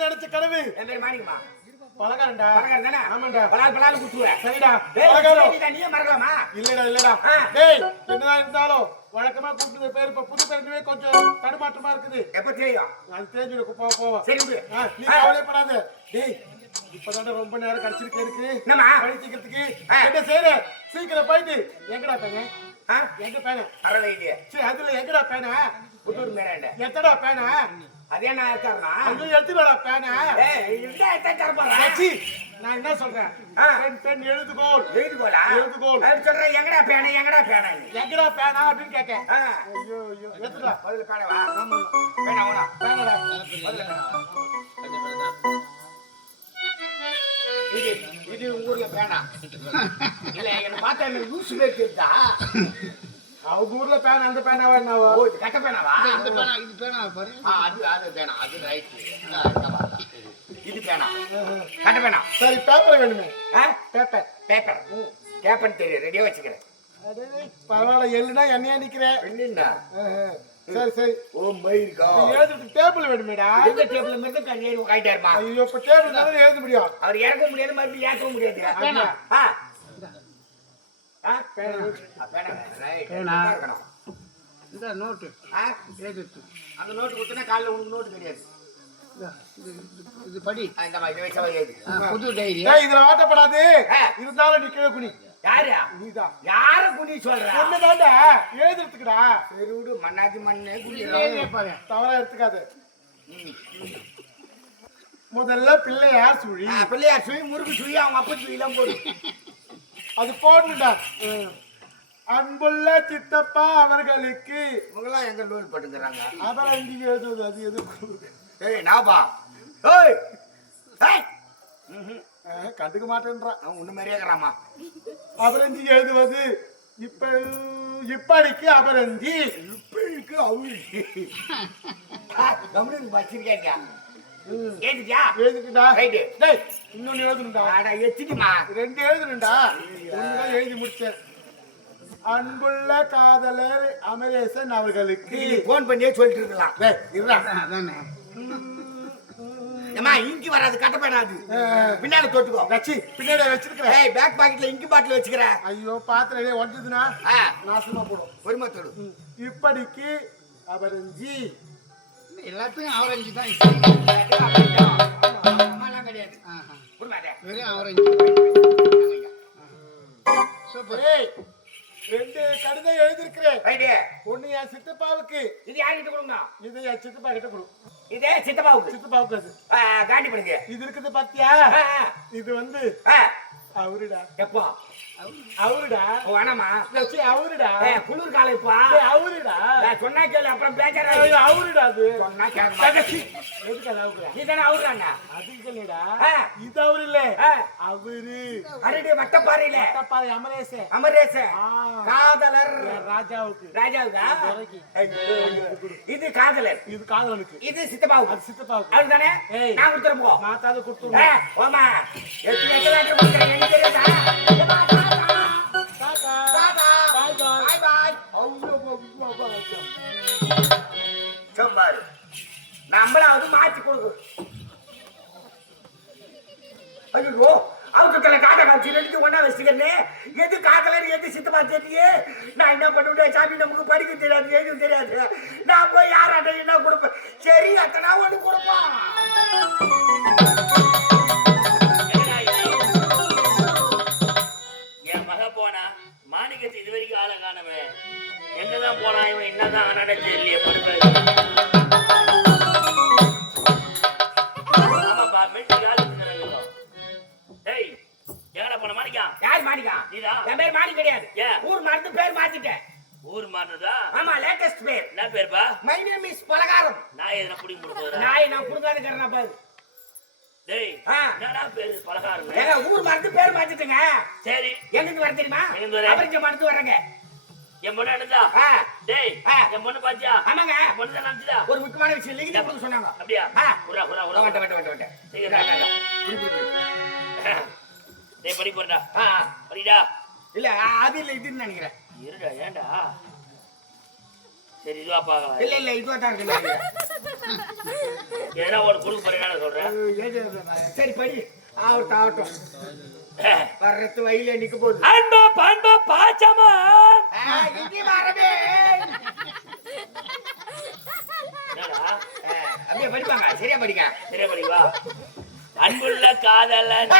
நாள் நினைச்ச கனவு. என் பேர் மாணிக்கமா. பலகாரம்டா. பலகாரம் தானே? ஆமாண்டா. பலால் குத்துவேன். சரிடா. பலகாரம் நீயே மறக்கலாமா? இல்லடா. டேய், என்னதான் இருந்தாலும் வழக்கமா கூப்பிட்டு பேர் இப்ப புது பேருமே கொஞ்சம் தடுமாற்றமா இருக்குது. எப்ப தெரியும்? அது தெரிஞ்சிடும். போவா. சரி நீ கவலைப்படாத. டேய், இப்பதான்டா ரொம்ப நேரம் கிடைச்சிருக்கு இருக்கு. என்னமா படிக்கிறதுக்கு என்ன செய்யற? சீக்கிரம் போயிட்டு எங்கடா பேன? எங்க பேன? பரவாயில்லையே. சரி, அதுல எங்கடா பேன? புத்தூர் மேல எத்தடா பேன? அதே நான் எடுத்துறேனா? அது எடுத்துடா பேன. இந்த எடுத்துற போறேன். நான் என்ன சொல்றேன்? பெண் எழுதுகோள். எழுதுகோள். அது சொல்றேன். எங்கடா பேன? எங்கடா பேனா அப்படின்னு கேட்க. ஐயோ எடுத்துடா. முதல்ல பேனவா? பேனா ஓனா. பேனடா. முதல்ல பேனா. இது ஊர்ல பேனா. இல்ல என்ன பார்த்தா எனக்கு லூசு பேர் தெரியுதா? அவங்க ஊர்ல பேனா, அந்த பேனாவா என்னவா? ஓ, இது கட்ட பேனாவா? இந்த பேனா, இது பேனா பாரு. அது பேனா. அது ரைட். இது பேனா. கட்ட பேனா. சரி, பேப்பர் வேணுமே. பேப்பர். பேப்பர் தெரியும். ரெடியா வச்சுக்கிறேன். பரவாயில்ல, எல்லுனா என்னையா நிக்கிறேன். என்னடா? சரி. Oh my God. எழுதுறதுக்கு டேபிள் வேணுமேடா. இந்த டேபிள் மட்டும் கண்ணேரி உட்கார்ந்தாருமா. ஐயோ, இப்ப டேபிள் தான் எழுத முடியும். அவர் இறக்க முடியாது, மறுபடியும் ஏற்க முடியாது. பேனா. இந்த நோட்டு எழுதுட்டு அந்த நோட்டு கொடுத்தா காலைல உனக்கு நோட்டு கிடையாது. இது படி. இந்த மாதிரி வச்சா எழுது. புது டைரி. இதுல வாட்டப்படாது. இருந்தாலும் நீ கீழே குனி. யாரு? நீதான். யார குனி சொல்ற? ஒண்ணுதான்டா எழுதுறதுக்குடா. பெருடு மண்ணாதி மண்ணு குனி. தவறா எடுத்துக்காது. முதல்ல பிள்ளையார் சுழி. பிள்ளையார் சுழி, முருகு சுழி, அவங்க அப்பா சுழி எல்லாம் போடு. அது போடணும்டா. அன்புள்ள சித்தப்பா அவர்களுக்கு. இவங்கெல்லாம் எங்க லோன் பட்டுக்கிறாங்க. அப்புறம் இங்க எழுதுவது அது எதுக்கு? ஏய் நாபா. ஏய் ஏய் கண்டுக்க மாட்டேன்றான். அவன் உன்ன மாதிரியே இருக்கிறாமா. அபரஞ்சி எழுதுவது இப்படிக்கு அபரஞ்சி. இப்படிக்கு அவளுக்கு கவனிக்கு வச்சிருக்கேங்க. ஏதுடா? எழுதுடா. ரைட். டேய், இன்னொன்னு எழுதணும்டா. அட எத்திடுமா. 2 எழுதணும்டா. ஒண்ணுதான் எழுதி முடிச்சேன். அன்புள்ள காதலர் அமரேசன் அவர்களுக்கு. போன் பண்ணியே சொல்லிட்டு இருக்கலாம். டேய், இருடா. அதானே. ஏமா இங்கி வராது, கட்ட பேனாது. பின்னால தொட்டுக்கோ. கச்சி பின்னாடி வச்சிருக்கேன். ஏய் பேக் பாக்கெட்ல இங்கி பாட்டில் வச்சுக்கிறேன். ஐயோ, பாத்திரே ஒஞ்சதுனா நாசமா போடும். ஒருமத்தோடு. இப்படிக்கு அபரஞ்சி. எல்லாத்துக்கும் ஆரஞ்சு தான். அம்மாலாம் கிடையாது. வெறும் ஆரஞ்சு. சூப்பர். ஏய், 2 கடிதம் எழுதிருக்கிறேன். ரைட். ஒண்ணு என் சித்தப்பாவுக்கு. இது யார்கிட்ட கொடுங்க? இது என் சித்தப்பா கிட்ட கொடு. இதே சித்தப்பாவுக்கு. சித்தப்பாவுக்கு அது. காண்டி பண்ணுங்க. இது இருக்குது பாத்தியா? இது வந்து அவருடா. எப்போ? அவருடா. வேணாமா? அவருடா. குளிர் காலம் இப்பா. அவருடா. சொன்னா கேளு, அப்புறம் பேச்சாரா. அவருடா. அது சொன்னா கேட்க. எதுக்கு அது அவரு? நீதானே அவருடாங்க. அது இல்லடா. இது அவரு இல்ல. அவரு. அரடி வட்டப்பாறையில. வட்டப்பாறை அமரேச. அமரேச. காதலர் ராஜாவுக்கு. ராஜாவுக்கா? இது காதலர். இது காதலனுக்கு. இது சித்தப்பாவுக்கு. அது சித்தப்பாவுக்கு. அவர்தானே? நான் கொடுத்துறேன் போ. மாத்தாத கொடுத்துறேன். ஓமா. எத்தனை எத்தனை கொடுக்குறேன் எனக்கு தெரியாதா? நம்மளாவது மாற்றி கொடுக்கும். ஐயோ, அவத்துல காட்ட காட்சி ரெண்டு ஒன்னா வச்சுக்கிறேன். எது காதலர் எது சித்தப்பா தெரியலையே. நான் என்ன பண்ணுவேன்? சாமி நமக்கு படிக்க தெரியாது, எதுவும் தெரியாது. நான் போய் யாராட்ட என்ன கொடுப்பேன்? சரி, அத்தனை ஒண்ணு கொடுப்பான். என் மக போனா மாணிக்கத்தை இது வரைக்கும் ஆளை காணவே. என்னதான் போனா இவன், என்னதான் ஆனாட தெரியலையே. ஆமாப்பா, மெட்ரிக் ஆளு. டேய், எங்கடா போன மாணிக்கா? யார் மாணிக்கா? நீதா? என் பேர் மாணி கிடையாது. ஊர் மறந்து பேர் மாத்திட்டேன். ஊர் மாறினதா? ஆமா, லேட்டஸ்ட் பேர். என்ன பேருப்பா? மை நேம் இஸ் பலகாரம். நான் எதுனா புடிங்க கொடுக்குறேன். நான் புடுங்காத கறனா பாரு. டேய், என்னடா பேரு பலகாரம்? ஏங்க, ஊர் மறந்து பேர் மாத்திட்டேங்க. சரி, எங்க வர தெரியுமா? அவருக்கு மறந்து வரங்க. என் பொண்ணு என்னதா? டேய், என் பொண்ணு பாத்தியா? ஆமாங்க. பொண்ணு தான் நினைச்சதா? ஒரு முக்கியமான விஷயம் லிகிதா கொடுக்க சொன்னாங்க. அப்படியா? உரா உரா உரா. வட்ட. டேய், படி போறடா. படிடா. இல்ல, அது இல்ல, இதுன்னு நினைக்கிறேன். இருடா, ஏன்டா? சரி இதுவா பார்க்கலாம். இல்ல இதுவா தான் இருக்கு. எதனா ஒன்று கொடுக்க போறேன்னு சொல்றேன். சரி படி. ஆகட்டும். வர்றது வயல நிக்க போகுது. அன்பா பண்பா பாச்சமா இங்கே வரவே. என்னடா அப்படியே படிப்பாங்க. சரியா படிக்க. சரியா படிவா. அன்புள்ள காதலன்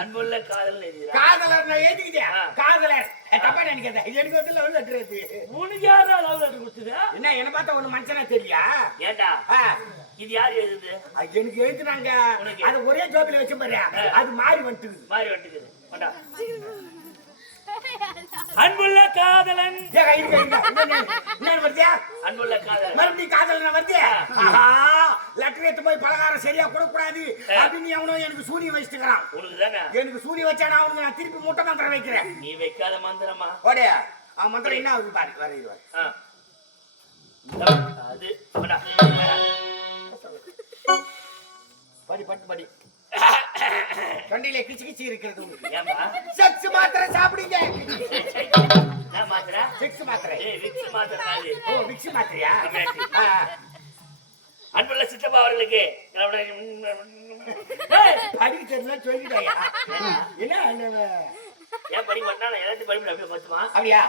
அன்புள்ள காதலன் எழுதியா? காதலர் நான் ஏத்துக்கிட்டேன். காதலர் தப்பா நினைக்காத. எனக்கு வந்து லவ் லெட்டர் இருக்கு. உனக்கு யாரா லவ் லெட்டர் கொடுத்தது? என்ன என்ன பார்த்தா ஒண்ணு மனுஷனா தெரியா? ஏண்டா இது யார் எழுதுது? எனக்கு எழுதுனாங்க. அது ஒரே ஜோபில வச்சு பாரு. அது மாறி வந்துட்டுது. மாறி வந்துட்டுது. வேண்டா. அன்புள்ள காதலன் என்ன வருது? அன்புள்ள காதலன் மறுபடியும் காதலன் வருது. லெட்டர் எடுத்து போய் பலகாரம் சரியா கொடுக்கூடாது அப்படின்னு அவனும் எனக்கு சூனியம் வச்சுக்கிறான். உனக்கு தானே? எனக்கு சூனியம் வச்சானா அவனுக்கு நான் திருப்பி முட்டை மந்திரம் வைக்கிறேன். நீ வைக்காத மந்திரமா? ஓடே அவன் மந்திரம் என்ன ஆகுது பாரு. வரையுது அது வேண்டா. படி பட்டு படி. தொண்டையில கிச்சு கிச்சு இருக்கிறது உங்களுக்கு. ஏம்பா செக்ஸ் மாத்திரை சாப்பிடுங்க. நான் மாத்திரை? செக்ஸ் மாத்திரை. விக்ஸ் மாத்திரை அது. ஓ விக்ஸ் மாத்திரையா? அன்புள்ள சித்தப்பா அவர்களுக்கு படிக்க தெரியல சொல்லிட்டாயா? என்ன ஏன் படிக்க மாட்டான்? எல்லாத்தையும் படிப்பு அப்படியே பத்துமா? அப்படியா?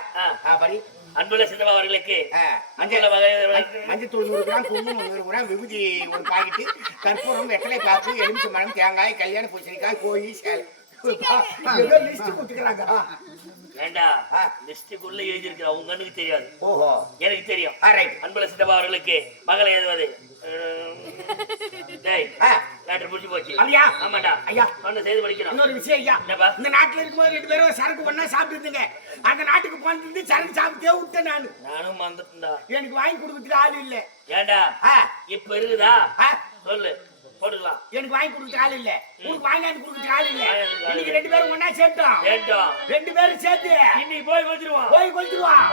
படி. அன்புள்ள சித்தப்பா அவர்களுக்கு மஞ்சத்தூள் 100 கிராம், குங்குமம் 100 கிராம், விபூதி ஒரு பாக்கெட்டு, கற்பூரம், வெத்தலை பாக்கு, எலுமிச்சை மரம், தேங்காய், கல்யாண பூசணிக்காய், கோழி, சேலை. ஏதோ லிஸ்ட் கொடுத்துக்கிறாங்க. வேண்டா லிஸ்டுக்குள்ள எழுதி இருக்கிற உங்க கண்ணுக்கு தெரியாது. ஓஹோ எனக்கு தெரியும். அன்புள்ள சித்தப்பா அவர்களுக்கு மகளை எழுதுவது. லெட்டர் முடிச்சு போச்சு. அப்படியா? ஆமாடா ஐயா ஒண்ணு செய்து படிக்கணும். இன்னொரு விஷயம் ஐயா, இந்த நாட்டுல இருக்கும்போது 2 பேரும் சரக்கு ஒண்ணா சாப்பிட்டு இருந்தீங்க. அந்த நாட்டுக்கு போனது சரக்கு சாப்பிட்டே விட்டேன் நானு. நானும் வந்துட்டா. எனக்கு வாங்கி கொடுக்கறதுக்கு ஆள் இல்ல. ஏண்டா இப்ப இருக்குதா? சொல்லு போட்டுக்கலாம். எனக்கு வாங்கி கொடுக்கறதுக்கு ஆள் இல்ல. உங்களுக்கு வாங்கி கொடுக்கறதுக்கு ஆள் இல்ல. இன்னைக்கு 2 பேரும் ஒண்ணா சேர்த்தோம். 2 பேரும் சேர்த்து இன்னைக்கு போய் கொளுத்துருவோம். போய் கொளுத்துருவோம்.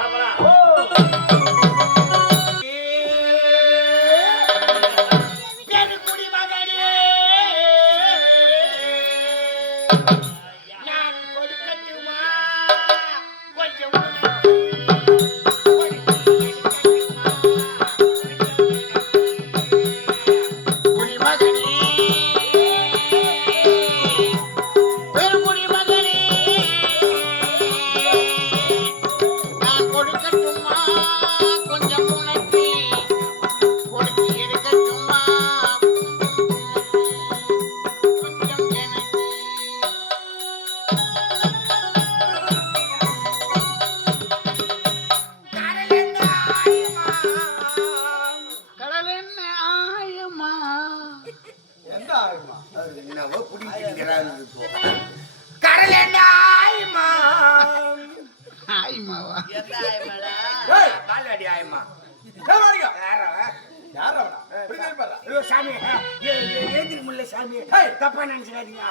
தப்பா நினைச்சுக்காதீங்க.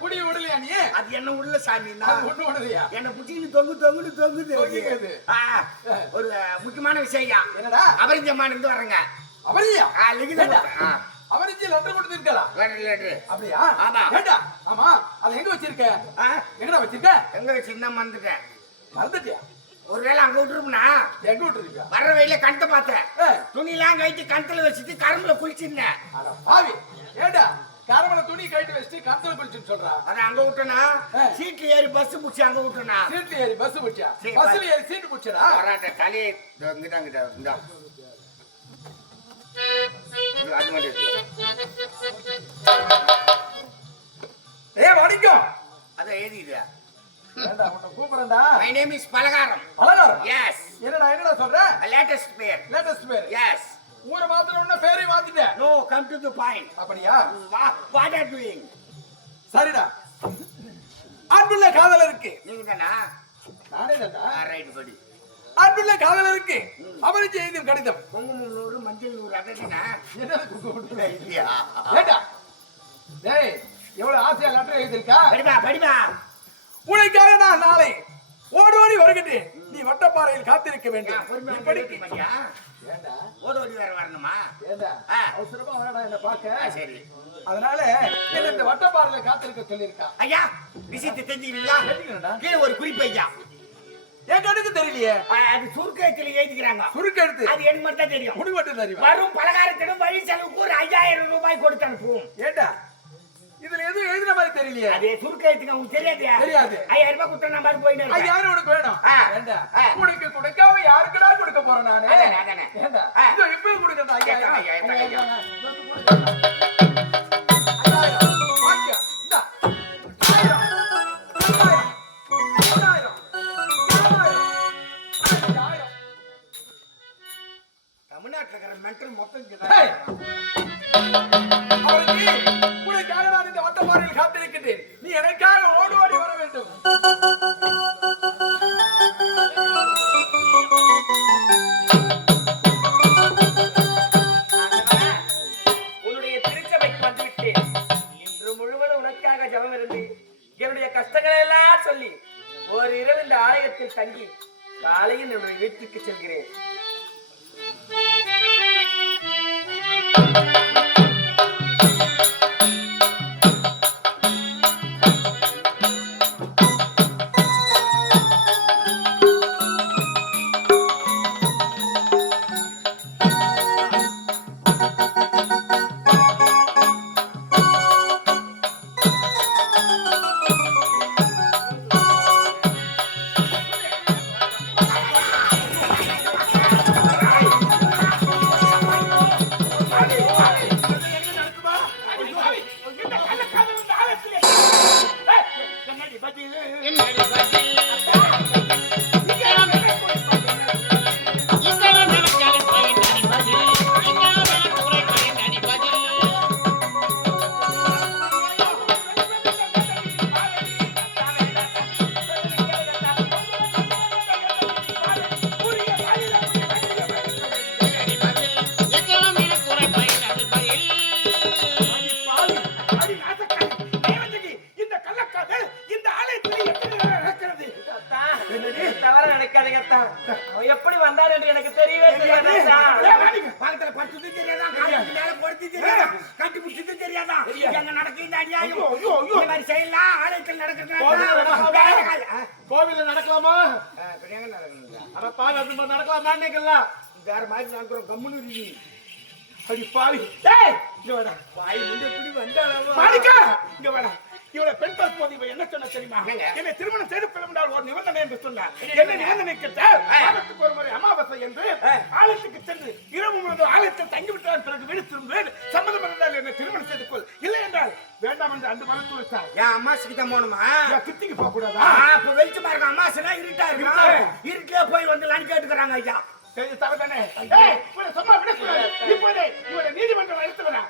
குடி விடலையா நீ? அது என்ன உள்ள சாமி என்ன புடிச்சு தொங்குது. ஒரு முக்கியமான விஷயம். என்னடா? அபரிஞ்சமான இருந்து வர்றேங்க. அவரியா? லிகிதம். அவரிஞ்சி லெட்டர் கொடுத்திருக்கா? லெட்டர். அப்படியா? ஆமா. ஏண்டா? ஆமா. அது எங்க வச்சிருக்க? எங்கடா வச்சிருக்க? எங்க வச்சிருந்தா மறந்துட்டேன். மறந்துட்டியா? ஒருவேளை அங்க விட்டுருப்பா. எங்க விட்டுருக்க? வர்ற வழியில கணத்தை பார்த்தேன். துணிலாம் கழிச்சு கணத்துல வச்சுட்டு கரும்புல குளிச்சிருந்தேன். பாவி ஏண்டா கரும்புல துணி கழிட்டு வச்சுட்டு கணத்துல குளிச்சுன்னு சொல்றா? அத அங்க விட்டனா சீட்ல ஏறி பஸ் புடிச்சு அங்க விட்டனா. சீட்ல ஏறி பஸ் புடிச்சா? பஸ்ல ஏறி சீட் புடிச்சடா? வராட்ட தலையே இங்கடா இந்தா. அது மாதிரி வடிக்கும். அத எழுதிடுயா. ஏண்டா உன்னை கூப்பிடுறேன்டா. My name is பலகாரம். பலகாரம்? Yes. என்னடா சொல்ற? லேட்டஸ்ட் பேர். லேட்டஸ்ட் பேர்? Yes. ஊரை மாத்திரம்னா பேரை மாத்திட்ட. No, come to the point. அப்படியா? What are you doing? சரிடா. அன்புள்ள காதலருக்கு. நீங்க தானா? நானே தான்டா. ரைட் படி. அன்புள்ள காதலருக்கு அவருக்கு எழுதும் கடிதம். குங்குமம் 100 மஞ்சள் 100 அதனா? என்னது குங்குமம்? இல்லையா? ஏண்டா? டேய் எவ்வளவு ஆசையா லெட்டர் எழுதிருக்கா? படிமா. உனக்காக நான் நாளை ஓடி வருகிறேன். நீ வட்டப்பாறையில் காத்திருக்க வேண்டும். இப்படிக்கு பண்ணியா? ஏண்டா? ஓடி வேற வரணுமா? ஏண்டா? அவசரமா வரடா என்ன பாக்க. சரி. அதனால என்ன இந்த வட்டப்பாறையில் காத்திருக்க சொல்லிருக்கா. ஐயா விஷயத்தை தெரிஞ்சுக்கிறீங்களா? தெரிஞ்சுக்கணும்டா. கீழே ஒரு குறிப்பு ஐயா. என் கண்ணுக்கு தெரியலையே. அது சுருக்கத்துல எழுதிக்கிறாங்க. சுருக்கெடுத்து அது எனக்கு மட்டும் தான் தெரியும். உனக்கு மட்டும் தெரியுமா? வரும் பலகாரத்திடம் வழி செலவுக்கு ஒரு 5000 ரூபாய் கொடுத்து அனுப்புவோம். ஏண்டா இதுல எதுவும் எழுதின மாதிரி தெரியலையே. அது சுருக்கத்துக்கு உங்களுக்கு தெரியாது. தெரியாது. 5000 ரூபாய் கொடுத்தா நான் பாட்டு போயினே அது யாரு உனக்கு வேணும்? ஏண்டா உனக்கு கொடுக்காம யாருக்குடா கொடுக்க போறேன் நானு? அதானே. ஏண்டா இதோ இப்பவே கொடுக்கறதா 5000. 5000. வாங்கிக்க. இந்தா. 1000. 2000. 3000. 2000. தமிழ்நாட்டுல இருக்கிற மென்டல் மொத்தம் ஏய். அவருக்கு உனக்காக நான் இந்த வட்டப்பாறையில் காத்திருக்கின்றேன். நீ எனக்காக ஓடி ஓடி வர வேண்டும். உன்னுடைய திருச்சபைக்கு வந்துவிட்டேன். இன்று முழுவதும் உனக்காக ஜெபம் இருந்து என்னுடைய கஷ்டங்களை எல்லாம் சொல்லி ஒரு இரவு இந்த ஆலயத்தில் தங்கி காலையில் என்னுடைய வீட்டுக்கு செல்கிறேன். என்னடி பதில்? இங்கெல்லாம் நடக்காது பயனடி பதில். இங்கெல்லாம் நடக்குறை பயனடி பதில். என்னடி பதில்? எங்கெல்லாம் நடக்குறை பயனடி பதில். இந்த கள்ளக்காது இந்த ஆலயத்தில் எப்படி நடக்கிறது? தவற நினைக்காதீங்க. அவன் எப்படி வந்தார் என்று எனக்கு தெரியவே தெரியாது. பக்கத்துல படுத்தது தெரியாதா? காலுக்கு மேல படுத்து தெரியாதா? கட்டி பிடிச்சது தெரியாதா? எங்க நடக்குது இந்த அநியாயம்? இந்த மாதிரி செய்யலாம் ஆலயத்தில் நடக்கிறது. கோவில்ல நடக்கலாமா? நடக்கணும். ஆனா பாவி அப்படி நடக்கலாமா நினைக்கலாம். வேற மாதிரி நடக்கிறோம். கம்முன்னு இருக்கு. அடி பாவி. டேய் இங்க வாடா. வாய் முன்ன எப்படி வந்தாளா? மாணிக்கா இங்க வாடா. இவளை பெண் பசுபதி இவ என்ன சொன்ன தெரியுமா? என்னங்க? என்னை திருமணம் செய்து கொள்ளும் ஒரு நிபந்தனை என்று சொன்னார். என்ன நிபந்தனை கேட்டால் மாதத்துக்கு ஒரு முறை அமாவாசை என்று ஆலயத்துக்கு சென்று இரவு முழுவதும் ஆலயத்தில் தங்கிவிட்டால் பிறகு வீடு திரும்புவேன். சம்மதம் இருந்தால் என்னை திருமணம் செய்து கொள், இல்லை என்றால் வேண்டாம் என்று அந்த மனத்து வைத்தார். என் அம்மாசுக்கு தான் போகணுமா? கிட்டிக்கு போக கூடாதா? அப்ப வெளிச்சமா இருக்க அம்மாசுனா இருட்டா இருக்கு. இருட்டிலே போய் வந்துலான்னு கேட்டுக்கிறாங்க ஐயா. சரி தவறானே. ஏய் இவளை சும்மா விடக்கூடாது. இப்போதே இவளை நீதிமன்றம் அழைத்து வரா.